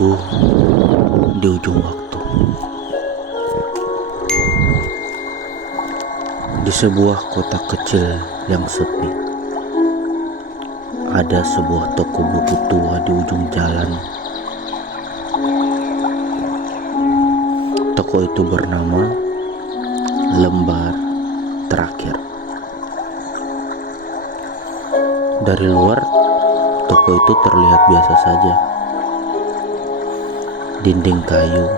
Aku di ujung waktu, di sebuah kota kecil yang sepi. Ada sebuah toko buku tua di ujung jalan. Toko itu bernama Lembar Terakhir. Dari luar, toko itu terlihat biasa saja. Dinding kayu,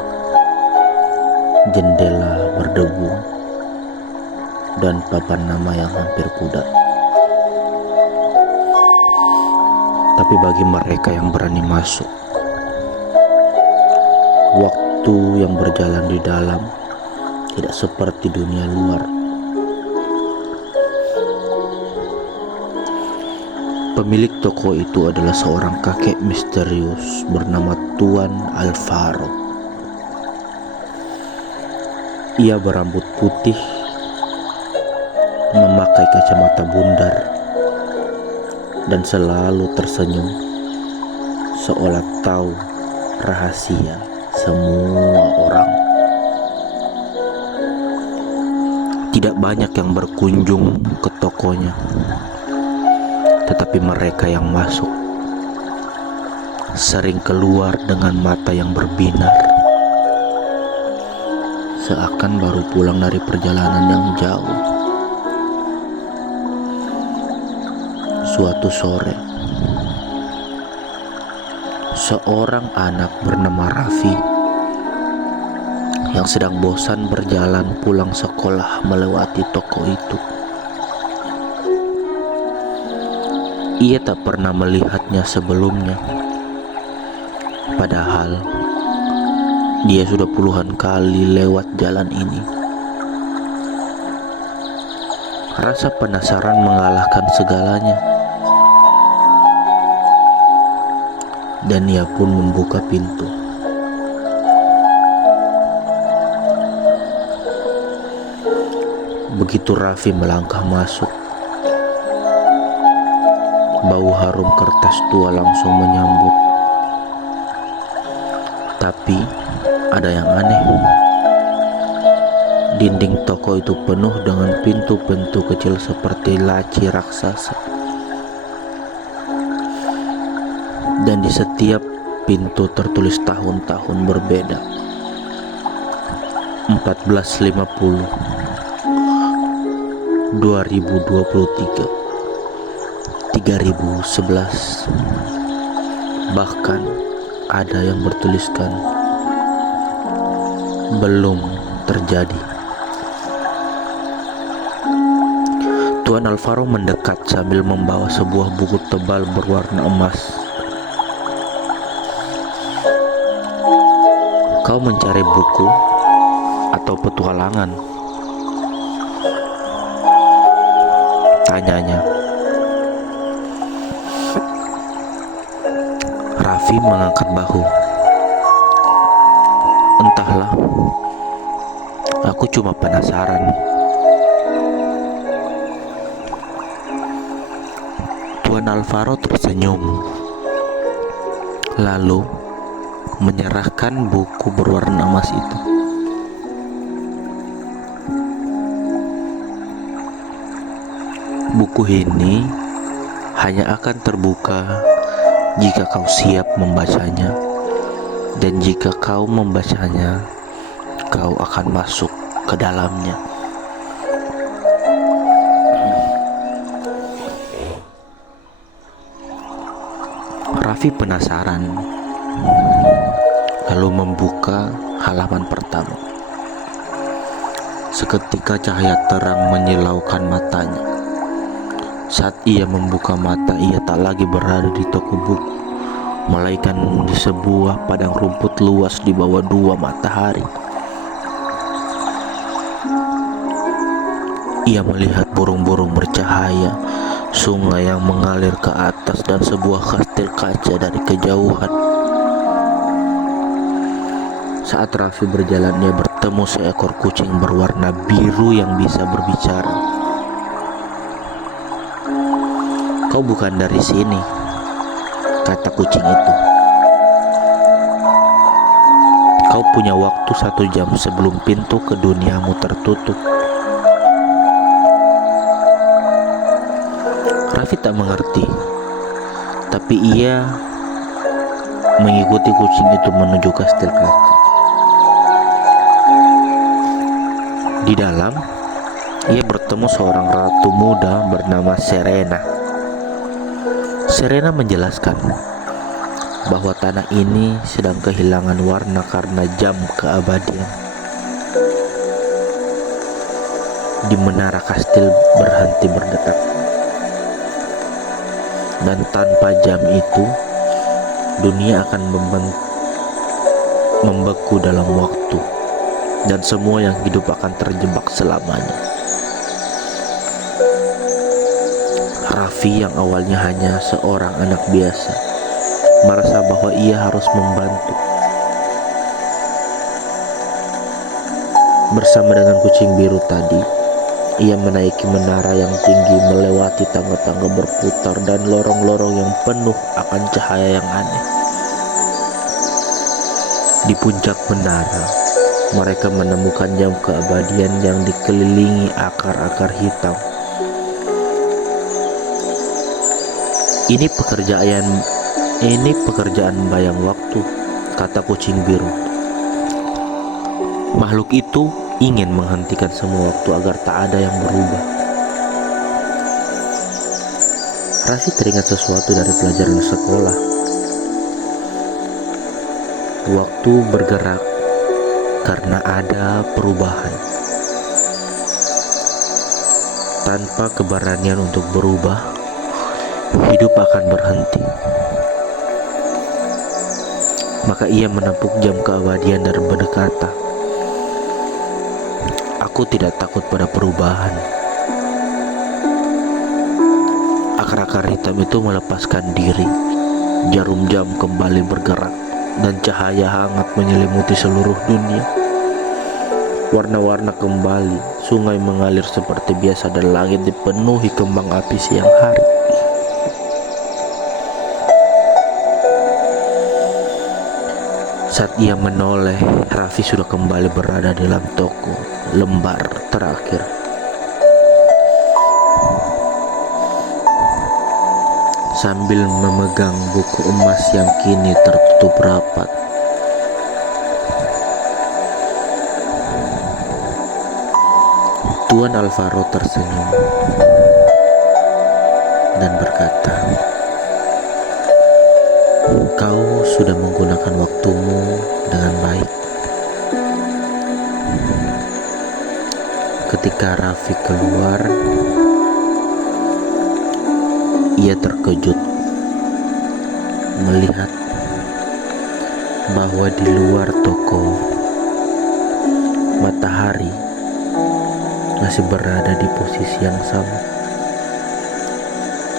jendela berdebu, dan papan nama yang hampir pudar. Tapi bagi mereka yang berani masuk, waktu yang berjalan di dalam tidak seperti dunia luar. Pemilik toko itu adalah seorang kakek misterius bernama Tuan Alvaro. Ia berambut putih, memakai kacamata bundar, dan selalu tersenyum, seolah tahu rahasia semua orang. Tidak banyak yang berkunjung ke tokonya, tetapi mereka yang masuk sering keluar dengan mata yang berbinar, seakan baru pulang dari perjalanan yang jauh. Suatu sore, seorang anak bernama Raffi yang sedang bosan berjalan pulang sekolah melewati toko itu. Ia tak pernah melihatnya sebelumnya, padahal dia sudah puluhan kali lewat jalan ini. Rasa penasaran mengalahkan segalanya, dan ia pun membuka pintu. Begitu Raffi melangkah masuk, bau harum kertas tua langsung menyambut. Tapi ada yang aneh. Dinding toko itu penuh dengan pintu-pintu kecil seperti laci raksasa. Dan di setiap pintu tertulis tahun-tahun berbeda. 1450, 2023, 3011. Bahkan ada yang bertuliskan belum terjadi. Tuan Alvaro mendekat sambil membawa sebuah buku tebal berwarna emas. Kau mencari buku atau petualangan? Tanyanya. Raffi mengangkat bahu. Entahlah, aku cuma penasaran. Tuan Alvaro tersenyum, lalu menyerahkan buku berwarna emas itu. Buku ini hanya akan terbuka jika kau siap membacanya, dan jika kau membacanya, kau akan masuk ke dalamnya. Raffi penasaran, lalu membuka halaman pertama. Seketika cahaya terang menyilaukan matanya. Saat ia membuka mata, ia tak lagi berada di toko buku, melainkan di sebuah padang rumput luas di bawah dua matahari. Ia melihat burung-burung bercahaya, sungai yang mengalir ke atas, dan sebuah kastil kaca dari kejauhan. Saat Raffi berjalan, ia bertemu seekor kucing berwarna biru yang bisa berbicara. "Kau bukan dari sini," kata kucing itu. Kau punya waktu 1 jam sebelum pintu ke duniamu tertutup. Raffi tak mengerti, tapi ia mengikuti kucing itu menuju kastil kaca. Di dalam, ia bertemu seorang ratu muda bernama Serena. Serena menjelaskan bahwa tanah ini sedang kehilangan warna karena jam keabadian. Di menara kastil berhenti berdetak, dan tanpa jam itu dunia akan membeku dalam waktu, dan semua yang hidup akan terjebak selamanya. Raffi yang awalnya hanya seorang anak biasa merasa bahwa ia harus membantu. Bersama dengan kucing biru tadi, ia menaiki menara yang tinggi, melewati tangga-tangga berputar dan lorong-lorong yang penuh akan cahaya yang aneh. Di puncak menara, mereka menemukan jam keabadian yang dikelilingi akar-akar hitam. Ini pekerjaan bayang waktu, kata kucing biru. Makhluk itu ingin menghentikan semua waktu agar tak ada yang berubah. Raffi teringat sesuatu dari pelajaran sekolah. Waktu bergerak karena ada perubahan. Tanpa keberanian untuk berubah, hidup akan berhenti. Maka ia menepuk jam keabadian dan berkata, "Aku tidak takut pada perubahan." Akar-akar hitam itu melepaskan diri. Jarum jam kembali bergerak dan cahaya hangat menyelimuti seluruh dunia. Warna-warna kembali, sungai mengalir seperti biasa dan langit dipenuhi kembang api siang hari. Saat ia menoleh, Raffi sudah kembali berada di dalam toko lembar terakhir. Sambil memegang buku emas yang kini tertutup rapat. Tuan Alvaro tersenyum dan berkata, "Kau sudah menggunakan waktumu dengan baik." Ketika Raffi keluar, ia terkejut melihat bahwa di luar toko matahari masih berada di posisi yang sama,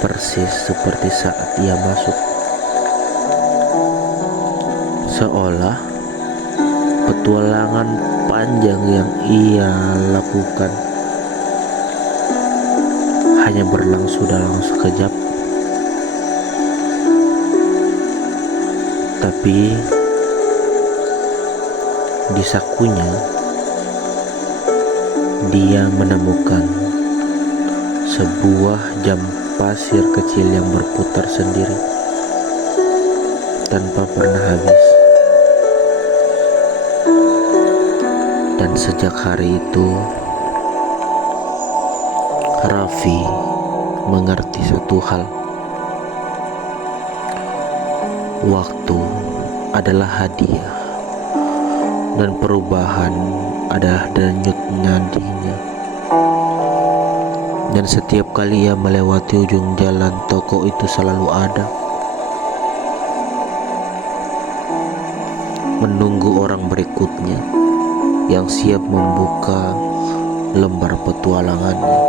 persis seperti saat ia masuk. Seolah petualangan panjang yang ia lakukan hanya berlangsung dalam sekejap. Tapi di sakunya dia menemukan sebuah jam pasir kecil yang berputar sendiri tanpa pernah habis. Dan sejak hari itu Raffi mengerti satu hal. Waktu adalah hadiah dan perubahan adalah denyut nadinya. Dan setiap kali ia melewati ujung jalan, toko itu selalu ada, menunggu orang berikutnya yang siap membuka lembar petualangannya.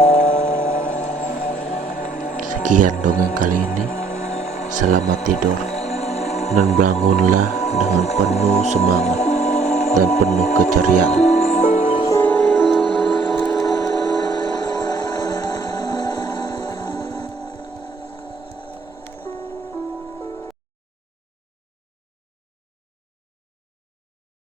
Sekian dongeng kali ini. Selamat tidur dan bangunlah dengan penuh semangat dan penuh keceriaan.